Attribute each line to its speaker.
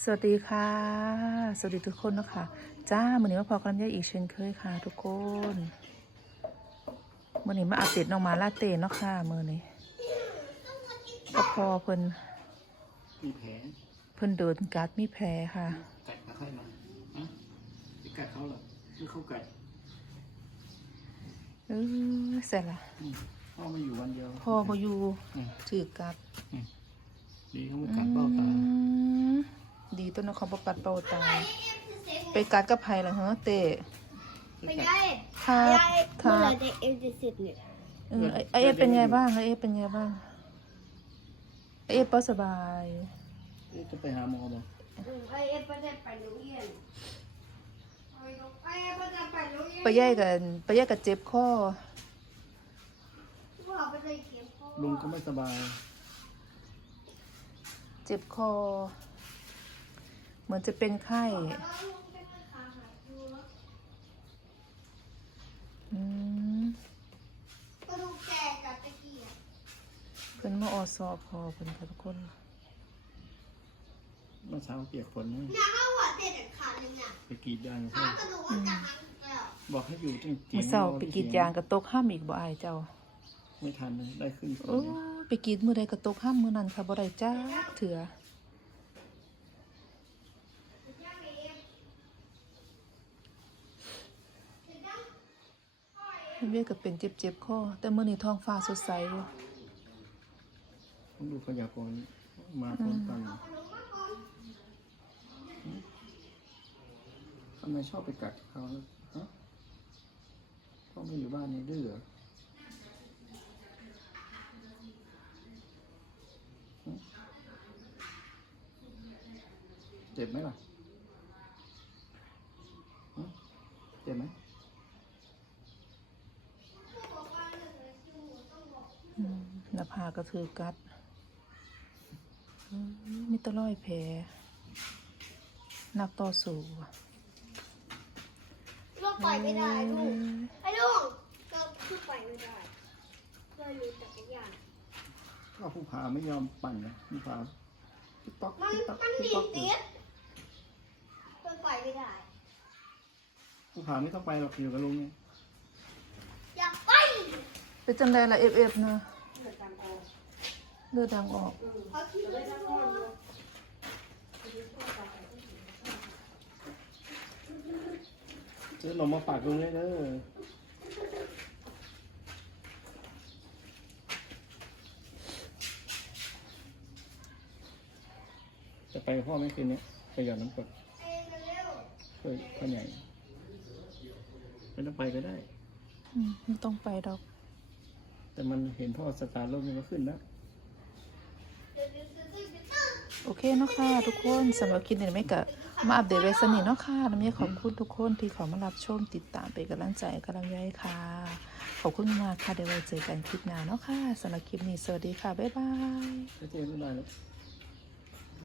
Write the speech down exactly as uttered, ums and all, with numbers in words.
Speaker 1: วัสดีค่ะสวัสดีทุกคนนะคะจ้ามื่อนี้มาพอกันยายอีกเช่นเคยค่ะทุกคนมื่อนี้มาอัปเดตน้องหมาลาเต้เนาะค่ะมื่อนี้ก็พอเพิ่น
Speaker 2: มีแผล
Speaker 1: เพิ่นโดนกัดมีแผลค่ะ
Speaker 2: กัดมาใครมาฮะไปกัดเขาเหรอหรือเขากัด
Speaker 1: เออเสร็จละ
Speaker 2: พ่อมาอยู่วันเดียว
Speaker 1: พ่อมาอยู่ถือกัด
Speaker 2: ดีเขาไม่กัดเบ้าตา
Speaker 1: ดีต้นนเขาบกัดเป้าตาไปกัดกับไผ่ละเหรอเต้
Speaker 3: ไม่ได้
Speaker 1: ครับ
Speaker 3: ครับเมื่อไรจะเอฟจะเสร็จเนี่ย
Speaker 1: เออไอเอฟเป็นไงบ้างไอเอฟเป็นไงบ้างไอเอฟก็สบาย
Speaker 2: จะไปหาหมอบ่
Speaker 3: ไอเอฟไม่ได้ไปโรงเรียนไอเอฟไม่ได้ไปโรงเรียน
Speaker 1: ไปแยกกันไปแยกกันเจ็บข้อ
Speaker 3: พ่อไปได้เก็บพ่อ
Speaker 2: ลุงก็ไม่สบาย
Speaker 1: เจ็บคอเหมือนจะเป็นไข้อืม
Speaker 3: กระดูกแก่กับตะเกียบ
Speaker 1: เพิ่นมาออสอบพอเพิ่นค่ะทุกคน
Speaker 2: เมื่อเช้าเปียกฝนนี่
Speaker 3: เนี่ยเขาหัวเตะแต่ขาเลยเนี่ย
Speaker 2: ไปกรีดยาง
Speaker 3: ขากระดูกมันจะหักแล้ว
Speaker 2: บอกให้อยู่จริง
Speaker 1: เมื่อเช้าไปกรีดยางกระตกห้ามอีกบ่อายเจ้า
Speaker 2: ไม่ทันเลยได้ขึ้น
Speaker 1: โอ้ไปกรีดมื้อใดกระตกห้ามมื้อนั้นค่ะบ่ได้จ้าเถื่อเวียก็เป็นเจ็บๆคอแต่มื้อนี้ท้องฟ้าสดใสอยู่
Speaker 2: ต้องดูพยากรณ์มาพร้อมกันทำไมชอบไปกัดเขาฮะพ่อไม่อยู่บ้านนี่ดื้อเหรอเจ็บไหมล่ะเจ็บไหม
Speaker 1: หน้าผากก็ถือกัดมีตะล่อยแผลนักต่อสู้
Speaker 3: ลูกปล่อยไม่ได้ลูกไอ้ลูกเราคือปล่อยไม่ได้เราอยู่จักรยาน
Speaker 2: ก็ผู้พาไม่ยอมปั่นนะผู้พาติ๊กต๊อก
Speaker 3: มันมันดีติดเราปล่อยไม่ได้
Speaker 2: ผู้พาไม่ต้องไปหรอกอยู่กับลุงเนี่ย
Speaker 3: อยากไป
Speaker 1: เป็นจังไดล่ะเอฟเอฟนะเลือดดังออก
Speaker 2: ซื้อขนมมาฝากลุงเลยเด้อจะไปกับพ่อไหมคืนนี้ไปหยอดน้ำกรดเฮ้ยพ่อใหญ่ไม่ต้องไปก็ได้
Speaker 1: ไม่ต้องไปดอก
Speaker 2: แต่มันเห็นพ่อสตาร์ทรถมันก็ขึ้นแล้ว
Speaker 1: โอเคเนาะค่ะทุกคนสำหรับคลิปนี้ไม่กะมาอัปเดตไว้สนิทเนาะค่ะน้ำเยขอบคุณทุกคนที่ขอมารับชมติดตามเป็นกำลังใจกำลังใจค่ะขอบคุณมากค่ะเดี๋ยวไว้เจอกันคลิปหน้าเนาะค่ะสำหรับคลิปนี้สวัสดีค่ะบ๊ายบาย
Speaker 2: เจอกันบ๊ายบาย